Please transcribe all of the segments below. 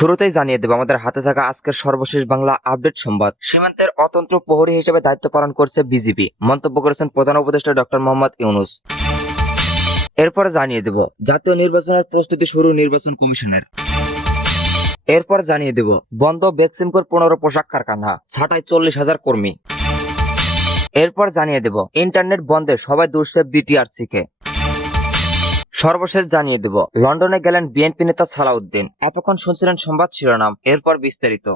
শুরুতেই জানিয়ে দেব আমাদের হাতে থাকা আজকের সর্বশেষ বাংলা আপডেট সংবাদ। সীমান্তের অতন্ত্র প্রহরী হিসেবে দায়িত্ব পালন করছে বিজিবি, মন্তব্য করেছেন প্রধান উপদেষ্টা ডক্টর মোহাম্মদ ইউনূস। এরপর জানিয়ে দেব জাতীয় নির্বাচনের প্রস্তুতি শুরু নির্বাচন কমিশনের। এরপর জানিয়ে দেব বন্ধ বেক্সিমকোর 15 পোশাক কারখানা, ছাঁটাই 40,000 কর্মী। এরপর জানিয়ে দেব ইন্টারনেট বন্ধে সবাই দুষছে বিটিআরসিকে। সর্বশেষ জানিয়ে দেব লন্ডনে গেলেন বিএনপি নেতা সালাউদ্দিন। এতক্ষণ শুনছিলেন সংবাদ শিরোনাম, এরপর বিস্তারিত।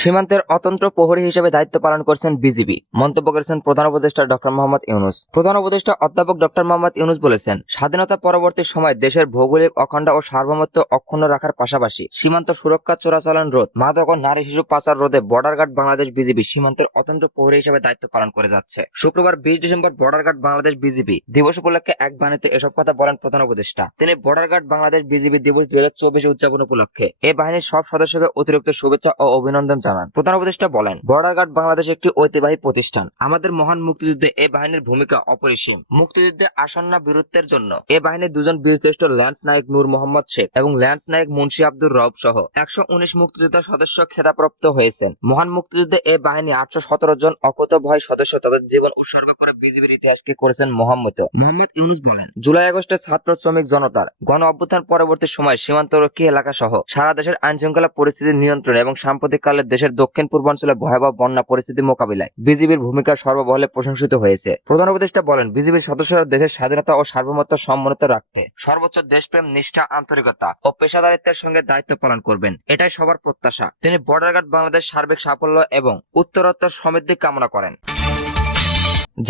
সীমান্তের অতন্ত্র প্রহরী হিসেবে দায়িত্ব পালন করছেন বিজিবি, মন্তব্য করেছেন প্রধান উপদেষ্টা ডক্টর মোহাম্মদ ইউনূস। প্রধান উপদেষ্টা অধ্যাপক ডক্টর মোহাম্মদ ইউনূস বলেছেন, স্বাধীনতা পরবর্তী সময় দেশের ভৌগোলিক অখণ্ড ও সার্বভৌমত্ব অক্ষুণ্ণ রাখার পাশাপাশি সীমান্ত সুরক্ষা, চোরাচালান রোধ, মাদক ও নারী শিশু পাচার রোধে বর্ডার গার্ড বাংলাদেশ বিজিবি সীমান্তের অতন্ত্র প্রহরী হিসেবে দায়িত্ব পালন করে যাচ্ছে। শুক্রবার 20 December border guard Bangladesh BGB দিবস উপলক্ষে এক বাণীতে এসব কথা বলেন প্রধান উপদেষ্টা। তিনি বর্ডার গার্ড বাংলাদেশ বিজিবি দিবস 2024 উদযাপন উপলক্ষে এ বাহিনীর সব সদস্যকে অতিরিক্ত শুভেচ্ছা ও অভিনন্দন জানান। প্রধান উপদেষ্টা বলেন, বর্ডার গার্ড বাংলাদেশ একটি ঐতিহ্যবাহী প্রতিষ্ঠান। আমাদের মহান মুক্তিযুদ্ধে এ বাহিনীর ভূমিকা অপরিসীম। মুক্তিযুদ্ধে আসন্ন বীরত্বের জন্য এ বাহিনীর দুজন বীরশ্রেষ্ঠ ল্যান্স নায়ক নূর মোহাম্মদ শেখ এবং ল্যান্স নায়ক মুন্সি আব্দুর রব সহ 119 মুক্তিযোদ্ধা সদস্য খেতাবপ্রাপ্ত হয়েছেন। মহান মুক্তিযুদ্ধে এ বাহিনী 817 জন অকুতোভয় সদস্য তাদের জীবন উৎসর্গ করে বিজিবির ইতিহাসকে করেছেন মহান্বিত। মোহাম্মদ ইউনূস বলেন, জুলাই আগস্টে ছাত্র শ্রমিক জনতার গণ অভ্যুত্থান পরবর্তী সময় সীমান্তরক্ষী এলাকা সহ সারা দেশের আইন শৃঙ্খলা পরিস্থিতি নিয়ন্ত্রণে এবং সাম্প্রতিককালে দেশের দক্ষিণ পূর্বাঞ্চলে ভয়াবহ বন্যা পরিস্থিতি মোকাবিলায় বিজিবির ভূমিকা সর্ববহলে প্রশংসিত হয়েছে। প্রধান উপদেষ্টা বলেন, বিজিবির সদস্যরা দেশের স্বাধীনতা ও সার্বভৌমত্ব সমুন্নত রাখতে সর্বোচ্চ দেশপ্রেম, নিষ্ঠা, আন্তরিকতা ও পেশাদারিত্বের সঙ্গে দায়িত্ব পালন করবেন, এটাই সবার প্রত্যাশা। তিনি বর্ডার গার্ড বাংলাদেশ সার্বিক সাফল্য এবং উত্তরোত্তর সমৃদ্ধি কামনা করেন।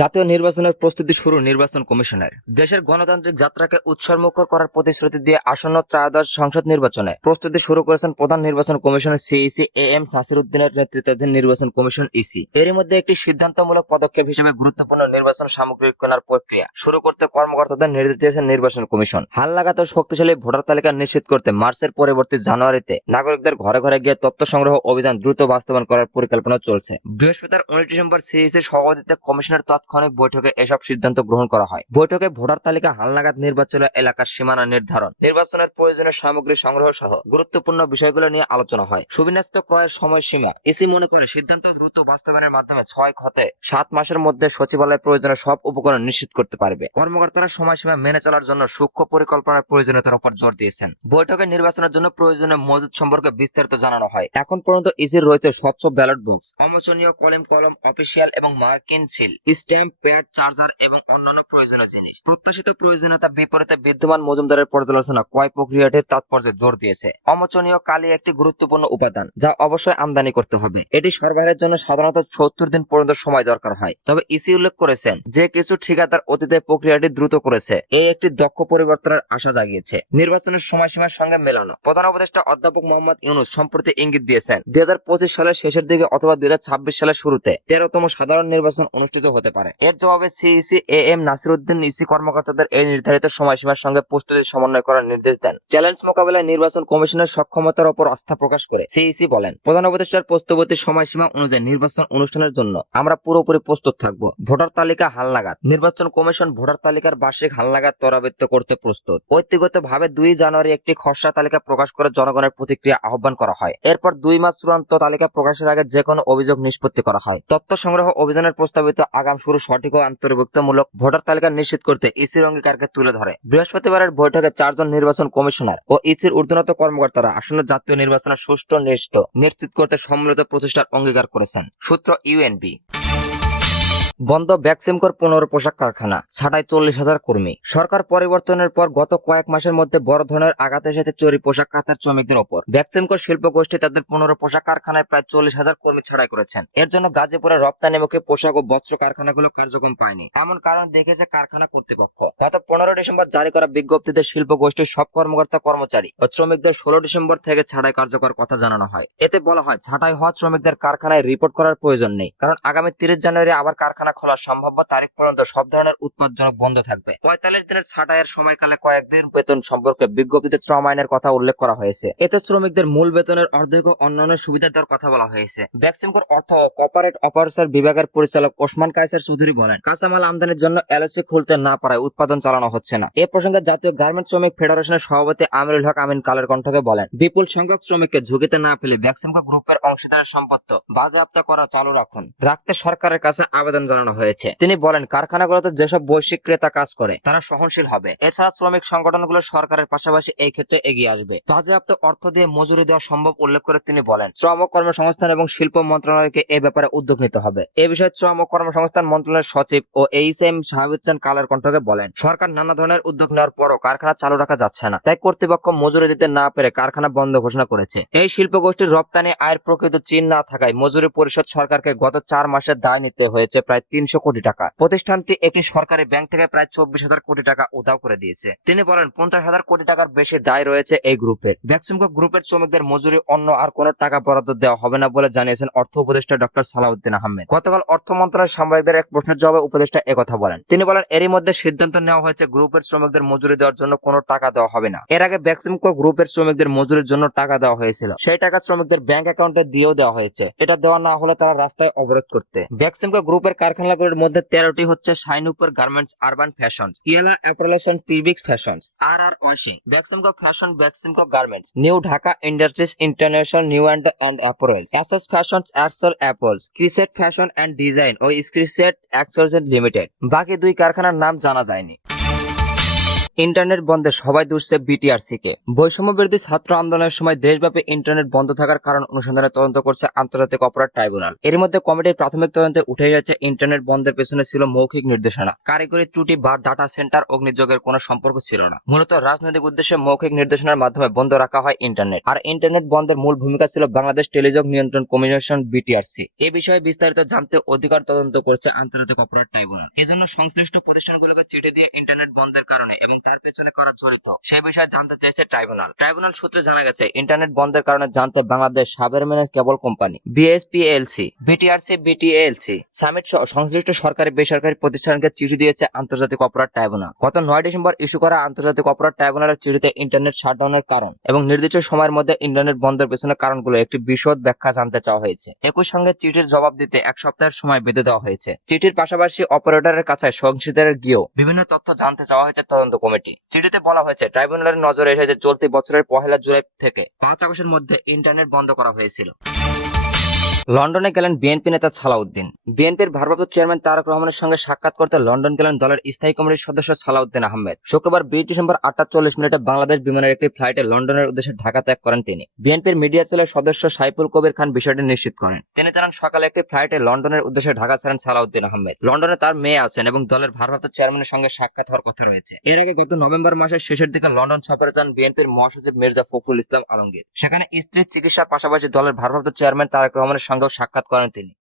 জাতীয় নির্বাচনের প্রস্তুতি শুরু নির্বাচন কমিশনের। দেশের গণতান্ত্রিক যাত্রাকে উৎসর্মুখর করার প্রতিশ্রুতি দিয়ে আসন্ন ত্রয়োদশ সংসদ নির্বাচনে প্রস্তুতি শুরু করেছেন প্রধান নির্বাচন কমিশনের সিইসি এম নাসির উদ্দিনের নেতৃত্বাধীন নির্বাচন কমিশন ইসি। এরই মধ্যে একটি সিদ্ধান্তমূলক পদক্ষেপ হিসেবে গুরুত্বপূর্ণ নির্বাচন সামগ্রী কেনার প্রক্রিয়া শুরু করতে কর্মকর্তাদের নির্দেশ দিয়েছেন নির্বাচন কমিশন। হালনাগাদ ও শক্তিশালী ভোটার তালিকা নিশ্চিত করতে মার্চের পরবর্তী জানুয়ারিতে নাগরিকদের ঘরে ঘরে গিয়ে তথ্য সংগ্রহ অভিযান দ্রুত বাস্তবায়ন করার পরিকল্পনা চলছে। বৃহস্পতিবার 19 ডিসেম্বর সিইসির সভাপতিত্বে কমিশনের তাৎক্ষণিক বৈঠকে এসব সিদ্ধান্ত গ্রহণ করা হয়। বৈঠকে ভোটার তালিকা হালনাগাদ, নির্বাচন এলাকার সীমানা নির্ধারণ, নির্বাচনের প্রয়োজনীয় সামগ্রী সংগ্রহ সহ গুরুত্বপূর্ণ বিষয়গুলো নিয়ে আলোচনা হয়। সুবিন্যস্ত ক্রয়ের সময়সীমা ইসি মনে করে সিদ্ধান্ত দ্রুত বাস্তবায়নের মাধ্যমে 6 হতে 7 মাসের মধ্যে সচিবালয় প্রয়োজনীয় সব উপকরণ নিশ্চিত করতে পারবে। কর্মকর্তারা সময়সীমা মেনে চলার জন্য সূক্ষ্ম পরিকল্পনার প্রয়োজনীয়তার উপর জোর দিয়েছেন। বৈঠকে নির্বাচনের জন্য প্রয়োজনীয় মজুদ সম্পর্কে বিস্তারিত জানানো হয়। এখন পর্যন্ত ইসির রয়েছে স্বচ্ছ ব্যালট বক্স, অমোচনীয় কলম, অফিসিয়াল এবং মার্কিন সিল, স্ট্যাম্প প্যাড, চার্জার এবং অন্যান্য প্রয়োজনীয় জিনিস। প্রত্যাশিত প্রয়োজনীয়তা বিপরীতে বিদ্যমান মজুমদারের পর্যালোচনা ক্রয় প্রক্রিয়াটির তাৎপর্যে জোর দিয়েছে। অমোচনীয় কালি একটি গুরুত্বপূর্ণ উপাদান যা অবশ্যই আমদানি করতে হবে। এটি সরবরাহের জন্য সাধারণত 70 দিন পর্যন্ত সময় দরকার হয়। তবে ইসি উল্লেখ করেছেন যে কিছু ঠিকাদার অতীতে প্রক্রিয়াটি দ্রুত করেছে, এই একটি দক্ষ পরিবর্তনের আশা জাগিয়েছে। নির্বাচনের সময়সীমার সঙ্গে মেলানো। প্রধান উপদেষ্টা অধ্যাপক মোহাম্মদ ইউনূস সম্প্রতি ইঙ্গিত দিয়েছেন 2025 সালের শেষের দিকে অথবা 2026 সালের শুরুতে 13তম সাধারণ নির্বাচন অনুষ্ঠিত হতে পারে। এর জবাবে CEC M Nasir Uddin EC কর্মকর্তাদের এই নির্ধারিত সময়সীমার সঙ্গে প্রস্তুতি সমন্বয় করার নির্দেশ দেন। চ্যালেঞ্জ মোকাবেলায় নির্বাচন কমিশনের সক্ষমতার উপর আস্থা প্রকাশ করে সিইসি বলেন, প্রধান উপদেষ্টার প্রস্তুতি সময়সীমা অনুযায়ী নির্বাচন অনুষ্ঠানের জন্য আমরা পুরোপুরি প্রস্তুত থাকব। ভোটার তালিকা হালনাগাদ। নির্বাচন কমিশন ভোটার তালিকার বার্ষিক হালনাগাদ ত্বরান্বিত করতে প্রস্তুত। ঐতিগতভাবে 2 জানুয়ারি একটি খসড়া তালিকা প্রকাশ করে জনগণের প্রতিক্রিয়া আহ্বান করা হয়। এরপর 2 মাস চূড়ান্ত তালিকা প্রকাশের আগে যে কোনো অভিযোগ নিষ্পত্তি করা হয়। তথ্য সংগ্রহ অভিযানের প্রস্তাবিত আগাম শুরু সঠিক ও অন্তর্ভুক্তমূলক ভোটার তালিকা নিশ্চিত করতে ইসির অঙ্গীকারকে তুলে ধরে। বৃহস্পতিবারের বৈঠকে 4 জন নির্বাচন কমিশনার ও ইসির ঊর্ধ্বতন কর্মকর্তারা আসন্ন জাতীয় নির্বাচনের সুষ্ঠু নিশ্চিত করতে সম্মিলিত প্রচেষ্টার অঙ্গীকার করেছেন। সূত্র ইউএনবি। বন্ধ বেক্সিমকোর 15 পোশাক কারখানা, ছাঁটাই 40,000 কর্মী। সরকার পরিবর্তনের পর গত কয়েক মাসের মধ্যে বড় ধরনের আঘাত এসেছে চুরি পোশাক খাতের শ্রমিকদের ওপর। বেক্সিমকো শিল্প গোষ্ঠী তাদের 15 পোশাক কারখানায় প্রায় 40,000 কর্মী ছাঁটাই করেছেন। এর জন্য গাজীপুরের রপ্তানিমুখী পোশাক ও বস্ত্র কারখানাগুলো কার্যক্রম পায়নি, এমন কারণ দেখেছে কারখানা কর্তৃপক্ষ। গত 15 ডিসেম্বর জারি করা বিজ্ঞপ্তিতে শিল্প গোষ্ঠীর সব কর্মকর্তা, কর্মচারী ও শ্রমিকদের 16 ডিসেম্বর থেকে ছাঁটাই কার্যকর কথা জানানো হয়। এতে বলা হয়, ছাঁটাই হওয়া শ্রমিকদের কারখানায় রিপোর্ট করার প্রয়োজন নেই, কারণ আগামী 30 জানুয়ারি আবার কারখানা কারখানা খোলার সম্ভাব্য তারিখ পর্যন্ত সব ধরনের উৎপাদজনক বন্ধ থাকবে। ৪৫ দিনের ছাঁটাইয়ের সময়কালে কয়েকদিন বেতন সম্পর্কে বিজ্ঞপ্তিতে শ্রম আইনের কথা উল্লেখ করা হয়েছে। এতে শ্রমিকদের মূল বেতনের অর্ধেক ও অন্যান্য সুবিধা দেওয়ার কথা বলা হয়েছে। বেক্সিমকোর অর্থ ও কর্পোরেট অপারেশন বিভাগের পরিচালক ওসমান কায়সার চৌধুরী বলেন, কাঁচামাল আমদানির জন্য এলএসি খুলতে না পারায় উৎপাদন চালানো হচ্ছে না। এ প্রসঙ্গে জাতীয় গার্মেন্টস শ্রমিক ফেডারেশনের সভাপতি আমিরুল হক আমিন কালের কণ্ঠকে বলেন, বিপুল সংখ্যক শ্রমিককে ঝুঁকিতে না ফেলে বেক্সিমকো গ্রুপের অংশীদারের সম্পত্তি বাজেয়াপ্ত করা চালু রাখতে সরকারের কাছে আবেদন জানানো হয়েছে। তিনি বলেন, কারখানাগুলোতে যেসব বৈশ্বিক ক্রেতা কাজ করে তারা সহনশীল হবে। এছাড়া শ্রমিক সংগঠনগুলো সরকারের পাশাপাশি এই ক্ষেত্রে এগিয়ে আসবে। বাজেয়াপ্ত অর্থ দিয়ে মজুরি দেওয়া সম্ভব উল্লেখ করে তিনি বলেন, শ্রম ও কর্মসংস্থান এবং শিল্প মন্ত্রণালয়কে এ ব্যাপারে উদ্যোগ নিতে হবে। এ বিষয়ে শ্রম ও কর্মসংস্থান মন্ত্রণালয়ের সচিব ও এইচএম শাহাবুদ্দিন কালের কণ্ঠকে বলেন, সরকার নানা ধরনের উদ্যোগ নেওয়ার পরও কারখানা চালু রাখা যাচ্ছে না, তাই কর্তৃপক্ষ মজুরি দিতে না পেরে কারখানা বন্ধ ঘোষণা করেছে। এই শিল্প গোষ্ঠীর রপ্তানি আয়ের প্রকৃত চিহ্ন না থাকায় মজুরি পরিষদ সরকারকে গত 4 মাসের দায় নিতে হয়েছে প্রায় 300 কোটি টাকা। প্রতিষ্ঠানটি একটি সরকারি ব্যাংক থেকে প্রায় 24,000 কোটি টাকা উধাও করে দিয়েছে। তিনি বলেন, 50,000 কোটি টাকার বেশি দায় রয়েছে এই গ্রুপের। বেক্সিমকো গ্রুপের শ্রমিকদের মজুরি অন্য আর কোনো টাকা বরাদ্দ দেওয়া হবে না বলে জানিয়েছেন অর্থ উপদেষ্টা ডক্টর সালাউদ্দিন আহমেদ। গতকাল অর্থ মন্ত্রণালয়ের সাংবাদিকদের এক প্রশ্নের জবাবে উপদেষ্টা একথা বলেন। তিনি বলেন, এরই মধ্যে সিদ্ধান্ত নেওয়া হয়েছে গ্রুপের শ্রমিকদের মজুরি দেওয়ার জন্য কোনো টাকা দেওয়া হবে না। এর আগে বেক্সিমকো গ্রুপের শ্রমিকদের মজুরির জন্য টাকা দেওয়া হয়েছিল, সেই টাকা শ্রমিকদের ব্যাংক অ্যাকাউন্টে দিয়েও দেওয়া হয়েছে। এটা দেওয়া না হলে তারা রাস্তায় অবরোধ করতে। বেক্সিমকো গ্রুপের কারখানাগুলোর মধ্যে 13টি হচ্ছে শাইনুপুর গার্মেন্টস, আরবান ফ্যাশন, ইয়েলা অ্যাপারেলস, পিবিক্স ফ্যাশন, আর washing, Beximco fashion, Beximco garments, new Dhaka industries international, new and apparels, SS fashion, এরসল অ্যাপলস, ক্রিসেট ফ্যাশন অ্যান্ড ডিজাইন ও ক্রিসেট এক্সচেঞ্জ লিমিটেড। বাকি 2 কারখানার নাম জানা যায়নি। ইন্টারনেট বন্ধে সবাই দুষছে বিটিআরসি কে। বৈষম্য বিরোধী ছাত্র আন্দোলনের সময় দেশব্যাপী ইন্টারনেট বন্ধ থাকার কারণ অনুসন্ধানে তদন্ত করছে আন্তর্জাতিক অপরাধ ট্রাইব্যুনাল। এর মধ্যে কমিটির প্রাথমিক তদন্তে উঠে যাচ্ছে ইন্টারনেট বন্ধের পেছনে ছিল মৌখিক নির্দেশনা, কারিগরি ত্রুটি বা ডাটা সেন্টার অগ্নিযোগের কোনো সম্পর্ক ছিল না। মূলত রাজনৈতিক উদ্দেশ্যে মৌখিক নির্দেশনার মাধ্যমে বন্ধ রাখা হয় ইন্টারনেট। আর ইন্টারনেট বন্ধের মূল ভূমিকা ছিল বাংলাদেশ টেলিযোগ নিয়ন্ত্রণ কমিশন বিটিআরসি। এ বিষয়ে বিস্তারিত জানতে অধিকার তদন্ত করছে আন্তর্জাতিক অপরাধ ট্রাইব্যুনাল। এজন্য সংশ্লিষ্ট প্রতিষ্ঠানগুলোকে চিঠি দিয়ে ইন্টারনেট বন্ধের কারণে এবং তার পেছনে করা সেই বিষয়ে জানতে চাইছে ট্রাইব্যুনাল সূত্রে জানা গেছে, ইন্টারনেট বন্ধের কারণে জানতে বাংলাদেশ সাবেরম্যানের cable company, BSPLC, BTRC Summit সহ সংশ্লিষ্ট সরকারি বেসরকারি প্রতিষ্ঠানকে চিঠি দিয়েছে আন্তর্জাতিক অপরাধ ট্রাইব্যুনাল। গত 9 ডিসেম্বর ইস্যু করা আন্তর্জাতিক অপরাধ ট্রাইব্যুনালের চিঠিতে ইন্টারনেট শাটডাউনের কারণ এবং নির্দিষ্ট সময়ের মধ্যে ইন্টারনেট বন্ধের পেছনে কারণগুলো একটি বিশদ ব্যাখ্যা জানতে চাওয়া হয়েছে। একই সঙ্গে চিঠির জবাব দিতে 1 সপ্তাহের সময় বেঁধে দেওয়া হয়েছে। চিঠির পাশাপাশি অপারেটরের কাছে অংশীদারের গিয়েও বিভিন্ন তথ্য জানতে চাওয়া হয়েছে তদন্ত কমিটি। চিঠিতে বলা হয়েছে, ট্রাইব্যুনালের নজরে এসেছে চলতি বছরের 1 জুলাই থেকে 5 আগস্টের মধ্যে ইন্টারনেট বন্ধ করা হয়েছিল। লন্ডনে গেলেন বিএনপি নেতা সালাউদ্দিন। বিএনপির ভারপ্রাপ্ত চেয়ারম্যান তারেক রহমানের সঙ্গে সাক্ষাৎ করতে লন্ডন গেলেন দলের স্থায়ী কমিটির সদস্য সালাউদ্দিন আহমেদ। শুক্রবার 20 ডিসেম্বর 8:40 বাংলাদেশ বিমানের একটি ফ্লাইটে লন্ডনের উদ্দেশ্যে ঢাকা ত্যাগ করেন তিনি। বিএনপির মিডিয়া সেলের সদস্য সাইফুল কবির খান বিষয়টি নিশ্চিত করেন। তিনি জানান, সকালে একটি ফ্লাইটে লন্ডনের উদ্দেশ্যে ঢাকা ছাড়েন সালাউদ্দিন আহমেদ। লন্ডনে তার মেয়ে আছেন এবং দলের ভারপ্রাপ্ত চেয়ারম্যানের সঙ্গে সাক্ষাৎ হওয়ার কথা রয়েছে। এর আগে গত নভেম্বর মাসের শেষের দিকে লন্ডন সফরে যান বিএনপির মহাসচিব মির্জা ফখরুল ইসলাম আলমগীর। সেখানে স্ত্রীর চিকিৎসার পাশাপাশি দলের ভারপ্রাপ্ত চেয়ারম্যান তারেক রহমানের সঙ্গেও সাক্ষাৎ করেন তিনি।